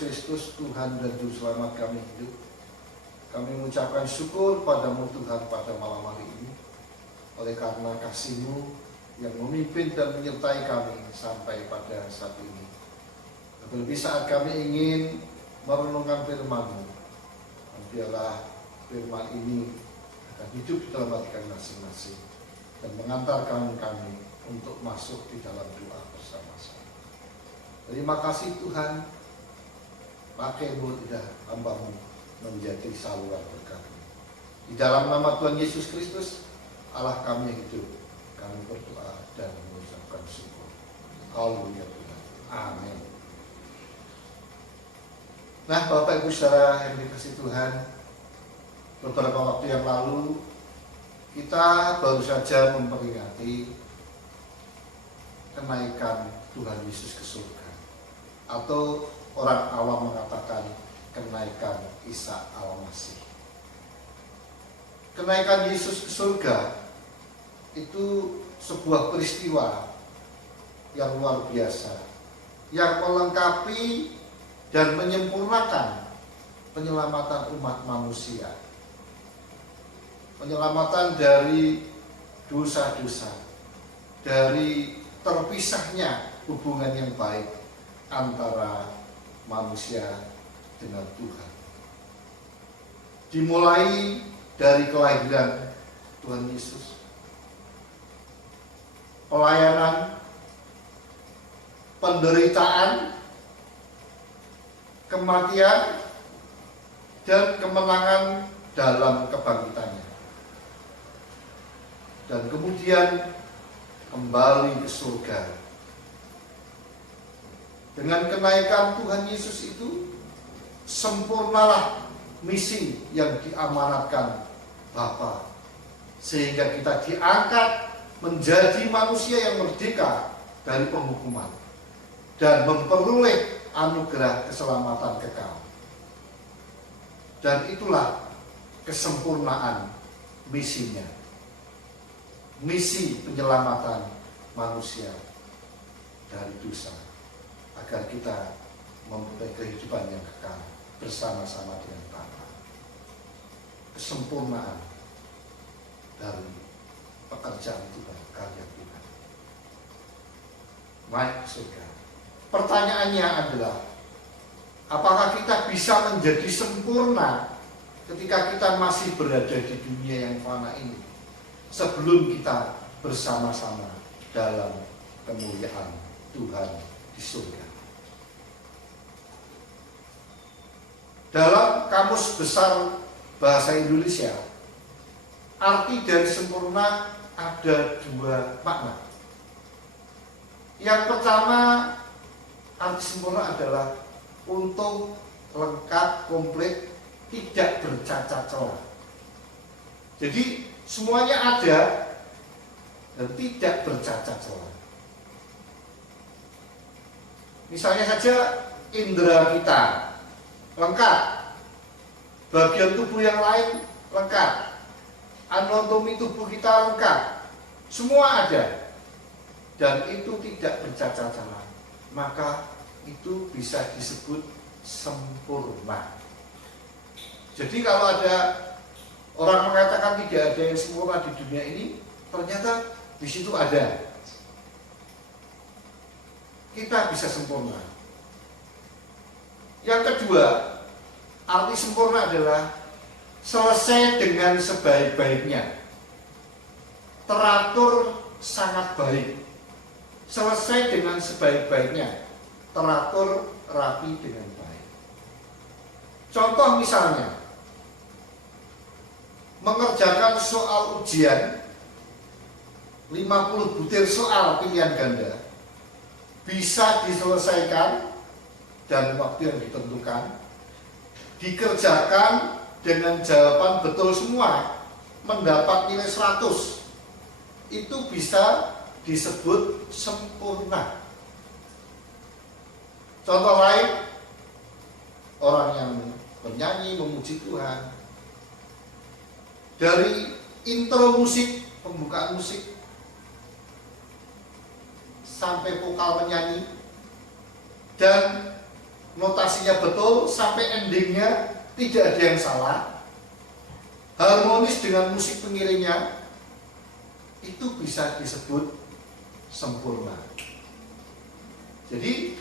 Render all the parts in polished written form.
Kristus, Tuhan dan Juru Selamat kami hidup. Kami mengucapkan syukur padamu Tuhan pada malam hari ini, oleh karena kasih-Mu yang memimpin dan menyertai kami sampai pada saat ini. Terlebih saat kami ingin merenungkan firman-Mu, biarlah firman ini akan hidup di dalam hati kami masing-masing dan mengantarkan kami untuk masuk di dalam doa bersama-sama. Terima kasih Tuhan, pakai-Mu lidah hamba-Mu menjadi saluran berkat. Di dalam nama Tuhan Yesus Kristus, Allah kami yang hidup, kami berdoa dan mengucapkan syukur. Haleluya Tuhan. Amin. Nah, Bapak Ibu saudara yang dikasihi Tuhan, beberapa waktu yang lalu kita baru saja memperingati kenaikan Tuhan Yesus ke surga, atau orang awam mengatakan kenaikan Isa Al-Masih. Kenaikan Yesus ke surga itu sebuah peristiwa yang luar biasa, yang melengkapi dan menyempurnakan penyelamatan umat manusia, penyelamatan dari dosa-dosa, dari terpisahnya hubungan yang baik antara manusia dengan Tuhan. Dimulai dari kelahiran Tuhan Yesus, pelayanan, penderitaan, kematian, dan kemenangan dalam kebangkitannya. Dan kemudian kembali ke surga. Dengan kenaikan Tuhan Yesus itu, sempurnalah misi yang diamanatkan Bapa, sehingga kita diangkat menjadi manusia yang merdeka dari penghukuman dan memperoleh anugerah keselamatan kekal. Dan itulah kesempurnaan misinya, misi penyelamatan manusia dari dosa, agar kita memperoleh kehidupan yang kekal bersama-sama dengan Bapa. Kesempurnaan dari pekerjaan Tuhan, karya Tuhan. Naik ke surga. Pertanyaannya adalah, apakah kita bisa menjadi sempurna ketika kita masih berada di dunia yang fana ini, sebelum kita bersama-sama dalam kemuliaan Tuhan di surga? Dalam Kamus Besar Bahasa Indonesia, arti dari sempurna ada dua makna. Yang pertama, arti sempurna adalah untuk lengkap, komplit, tidak bercacat celah. Jadi semuanya ada dan tidak bercacat celah. Misalnya saja indera kita lengkap, bagian tubuh yang lain lengkap, anatomi tubuh kita lengkap, semua ada, dan itu tidak bercacat celah, maka itu bisa disebut sempurna. Jadi kalau ada orang mengatakan tidak ada yang sempurna di dunia ini, ternyata di situ ada. Kita bisa sempurna. Yang kedua, arti sempurna adalah selesai dengan sebaik-baiknya, teratur sangat baik, selesai dengan sebaik-baiknya, teratur rapi dengan baik. Contoh misalnya, mengerjakan soal ujian 50 butir soal pilihan ganda bisa diselesaikan dan waktu yang ditentukan, dikerjakan dengan jawaban betul semua, mendapat nilai 100, itu bisa disebut sempurna. Contoh lain, orang yang bernyanyi memuji Tuhan, dari intro musik, pembukaan musik, sampai vokal menyanyi, dan notasinya betul sampai endingnya tidak ada yang salah, harmonis dengan musik pengiringnya, itu bisa disebut sempurna. Jadi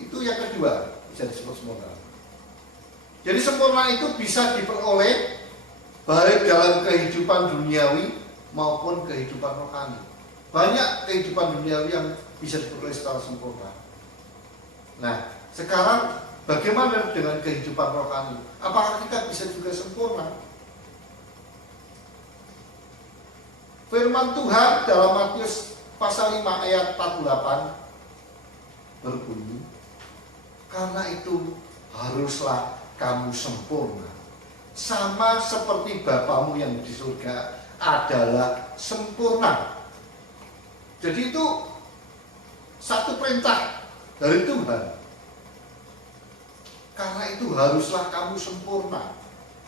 itu yang kedua bisa disebut sempurna. Jadi sempurna itu bisa diperoleh baik dalam kehidupan duniawi maupun kehidupan rohani. Banyak kehidupan duniawi yang bisa diperoleh secara sempurna. Nah, sekarang bagaimana dengan kehidupan rohani? Apakah kita bisa juga sempurna? Firman Tuhan dalam Matius pasal 5 ayat 48 berbunyi, karena itu haruslah kamu sempurna, sama seperti Bapamu yang di surga adalah sempurna. Jadi itu satu perintah dari Tuhan. Karena itu haruslah kamu sempurna,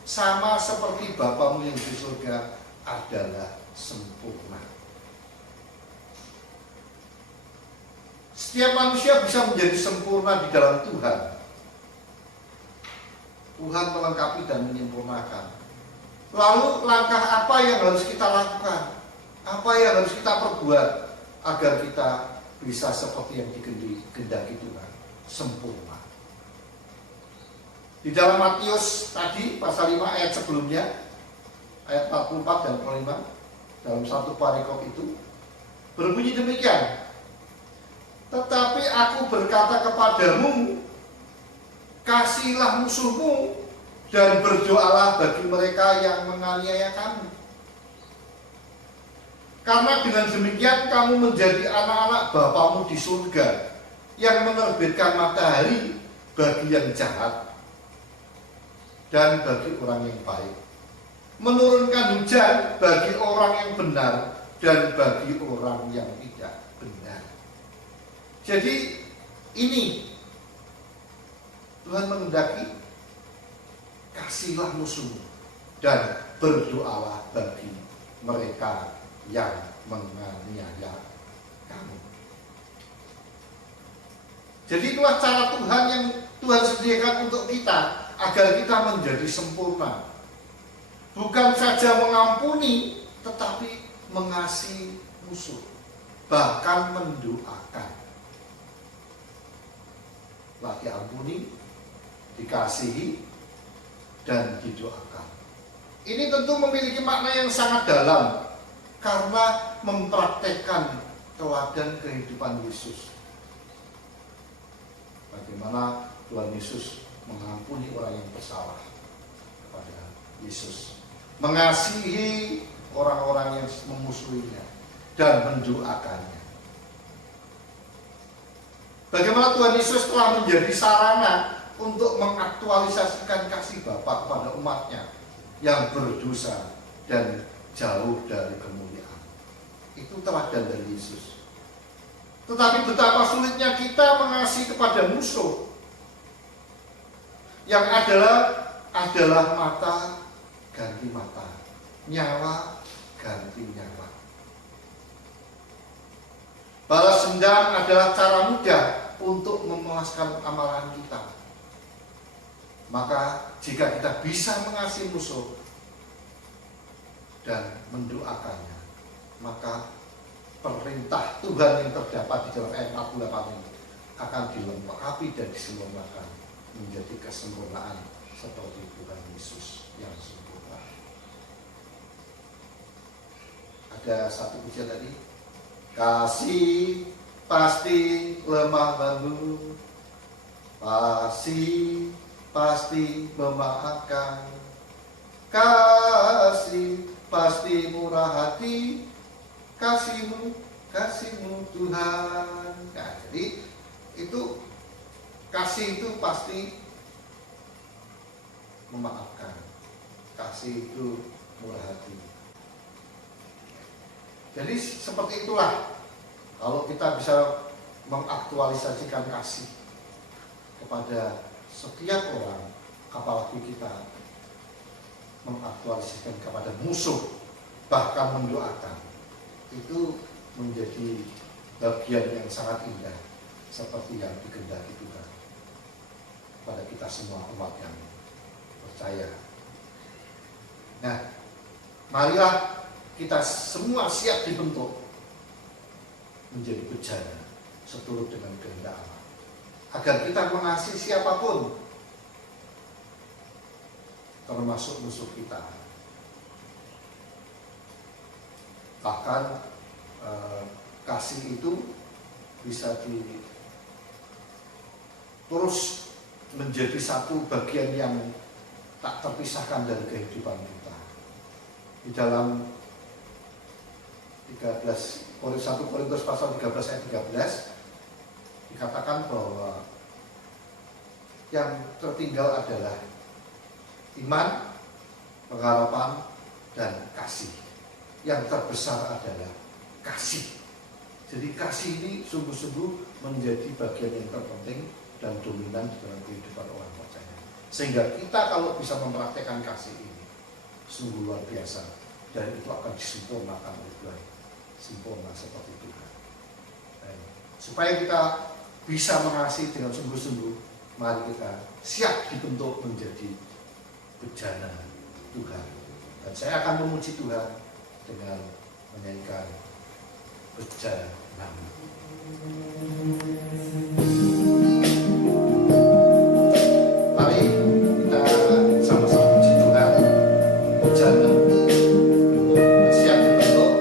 sama seperti Bapamu yang di surga adalah sempurna. Setiap manusia bisa menjadi sempurna di dalam Tuhan. Tuhan melengkapi dan menyempurnakan. Lalu langkah apa yang harus kita lakukan? Apa yang harus kita perbuat agar kita bisa seperti yang dikehendaki Tuhan, sempurna? Di dalam Matius tadi pasal 5 ayat sebelumnya, ayat 44 dan 45, dalam satu parikop itu berbunyi demikian, tetapi aku berkata kepadamu, kasihilah musuhmu dan berdoalah bagi mereka yang menganiaya kamu. Karena dengan demikian kamu menjadi anak-anak Bapamu di surga yang menerbitkan matahari bagi yang jahat dan bagi orang yang baik, menurunkan hujan bagi orang yang benar dan bagi orang yang tidak benar. Jadi ini Tuhan menghendaki, kasihilah musuhmu dan berdoalah bagi mereka yang menganiaya kamu. Jadi itulah cara Tuhan yang Tuhan sediakan untuk kita agar kita menjadi sempurna. Bukan saja mengampuni, tetapi mengasihi musuh, bahkan mendoakan. Lah diampuni, dikasihi, dan didoakan. Ini tentu memiliki makna yang sangat dalam karena mempraktekkan teladan kehidupan Yesus. Bagaimana Tuhan Yesus mengampuni orang yang bersalah kepada Yesus, mengasihi orang-orang yang memusuhinya, dan mendoakannya. Bagaimana Tuhan Yesus telah menjadi sarana untuk mengaktualisasikan kasih Bapa kepada umatnya yang berdosa dan jauh dari kemuliaan. Itu teladan dari Yesus. Tetapi betapa sulitnya kita mengasihi kepada musuh yang adalah mata ganti mata, nyawa ganti nyawa. Balas dendam adalah cara mudah untuk memuaskan amarah kita. Maka jika kita bisa mengasihi musuh dan mendoakannya, maka perintah Tuhan yang terdapat di dalam ayat 48 ini akan dilengkapi dan disempurnakan menjadi kesempurnaan seperti Tuhan Yesus yang sempurna. Ada satu pujian tadi, kasih pasti lemah lembut, kasih pasti memaafkan, kasih pasti murah hati, kasihmu Tuhan. Nah, jadi itu kasih itu pasti memaafkan, kasih itu murah hati. Jadi seperti itulah kalau kita bisa mengaktualisasikan kasih kepada setiap orang, apalagi kita mengaktualisasikan kepada musuh, bahkan mendoakan, itu menjadi bagian yang sangat indah seperti yang dikehendaki Tuhan. pada kita semua umat yang percaya. Nah, marilah kita semua siap dibentuk menjadi bejana seturut dengan kehendak Allah, agar kita mengasihi siapapun, termasuk musuh kita. Bahkan kasih itu bisa terus menjadi satu bagian yang tak terpisahkan dari kehidupan kita. Di dalam 1 Korintus pasal 13 ayat 13 dikatakan bahwa yang tertinggal adalah iman, pengharapan, dan kasih. Yang terbesar adalah kasih. Jadi kasih ini sungguh-sungguh menjadi bagian yang terpenting dan dominan di dalam kehidupan orang percaya. Sehingga kita kalau bisa mempraktekkan kasih ini sungguh luar biasa, dan itu akan disempurnakan oleh Tuhan, sempurna seperti Tuhan. Dan supaya kita bisa mengasihi dengan sungguh-sungguh, mari kita siap dibentuk menjadi bejana Tuhan. Dan saya akan memuji Tuhan dengan menyanyikan bejana. Mari kita sama-sama puji Tuhan. Bejana siap dibentuk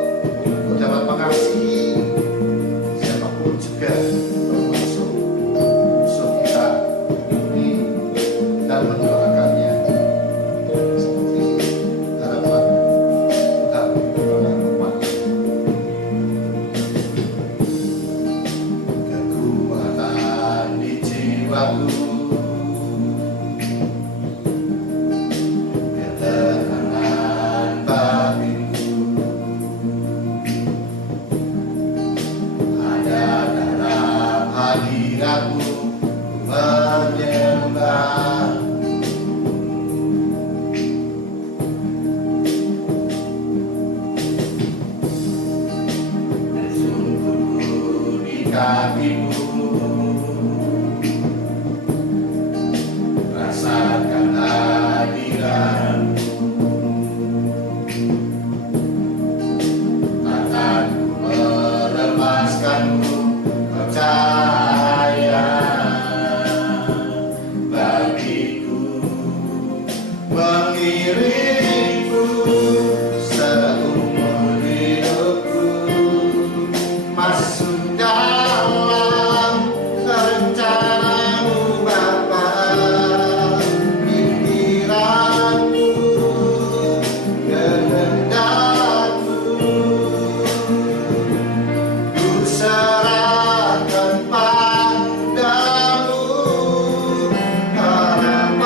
untuk dapat mengasihi siapapun juga, termasuk musuh kita ini, dan mendoakannya seperti harapan Tuhan kepada umatnya. Kekuatan di jiwaku, ketenangan batinku, ada dalam hadiratmu, menyembah. Sungguh di kakimu, rasakan hadiratmu, takkanku melepaskanmu, percaya bagiku mengiringku seumur hidupku, masuk dalam rencanamu Bapa, pikiranmu, kehendakmu, ku serahkan padamu harapan.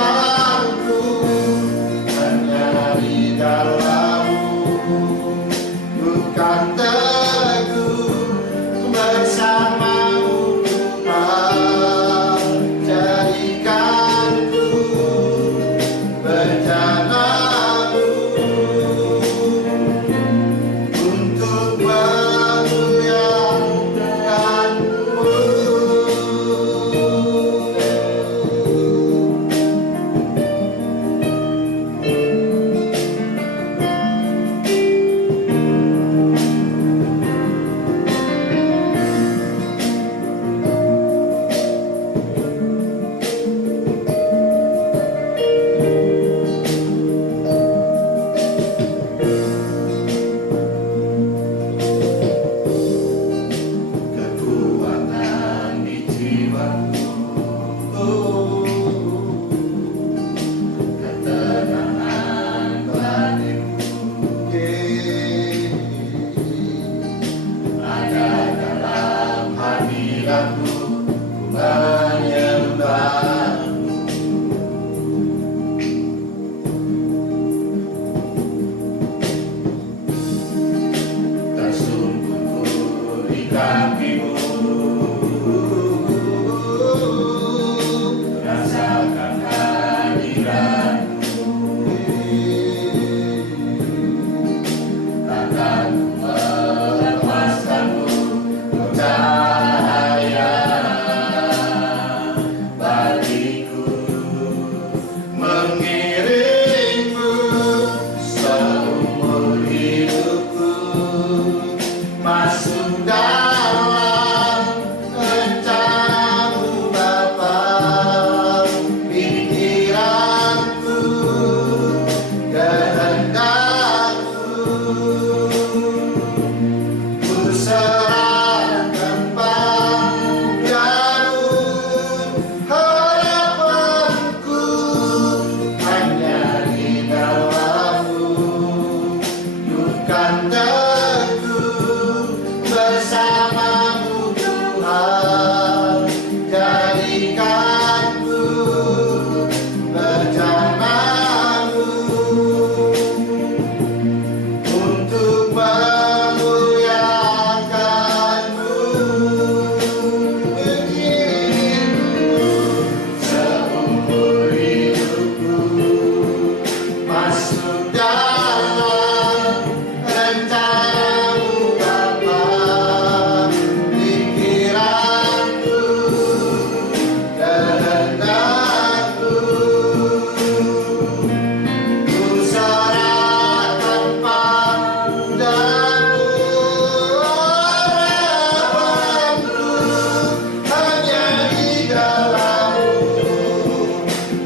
mengiringku seumur hidupku, masuk dalam rencanamu Bapa. Pikiranku, kehendakku, ku serahkan padamu. Harapanku hanya di dalam-Mu, bukan teguh bersama-Mu Tuhan. Jadikanku rencana-Mu untuk memuliakan-Mu. Mengiringku seumur hidupku, masuk dalam rencana-Mu Bapa. Pikiranku, kehendakku, ku serahkan padamu. Harapanku hanya di dalam-Mu,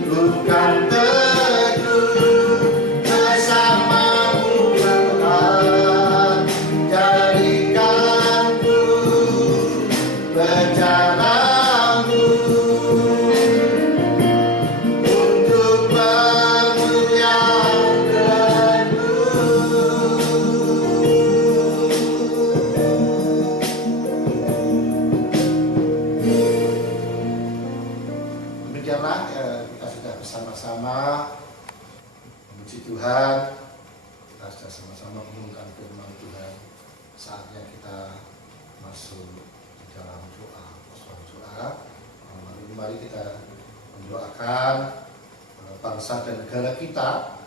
bukan teguh bersama-Mu Tuhan. Jadikanku rencana-Mu untuk memuliakan-Mu. Demikianlah kita sudah bersama-sama memuji Tuhan, kita sudah sama-sama mendengarkan firman Tuhan. Saatnya kita masuk di dalam doa, persoalan doa. Mari kita mendoakan bangsa dan negara kita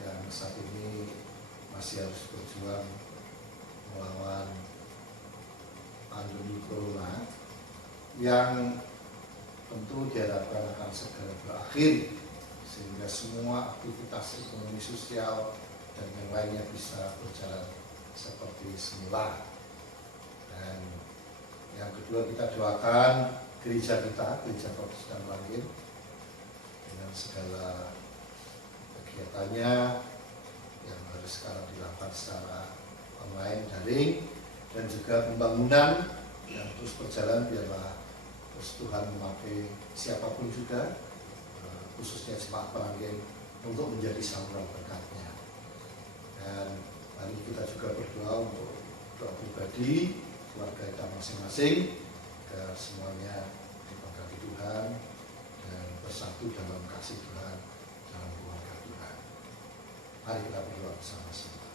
yang saat ini masih harus berjuang melawan pandemi corona yang tentu diharapkan akan segera berakhir sehingga semua aktivitas ekonomi sosial dan yang lainnya bisa berjalan seperti semula. Dan yang kedua, kita doakan gereja kita, Gereja Protestan Langit, dengan segala kegiatannya yang harus sekarang dilakukan secara online, daring, dan juga pembangunan yang terus berjalan. Biarlah terus Tuhan memakai siapapun juga, khususnya jemaat Pelanggen, untuk menjadi saluran berkat-Nya. Dan mari kita juga berdoa untuk doa pribadi, keluarga kita masing-masing, agar semuanya diberkati Tuhan dan bersatu dalam kasih Tuhan, dalam keluarga Tuhan. Mari kita berdoa bersama-sama.